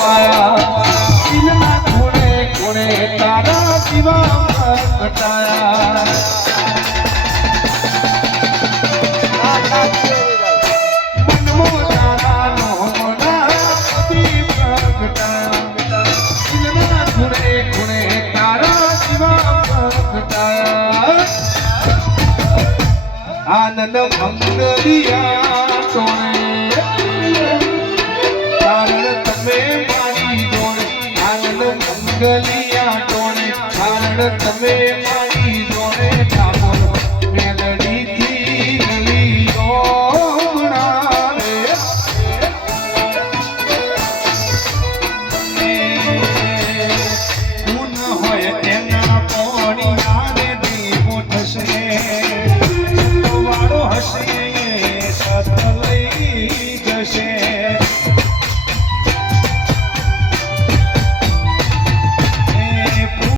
પાયા દિલના ખૂણે ખૂણે તારા જીવા ઘટાયા મનમો તારાનો મના ગલિયા ટોણે ખાંડ તમે મારી જોડે ઠાકોર મેલડીથી ગલી ગુણ હોય એના પોણી આને દેવો થશે. હશે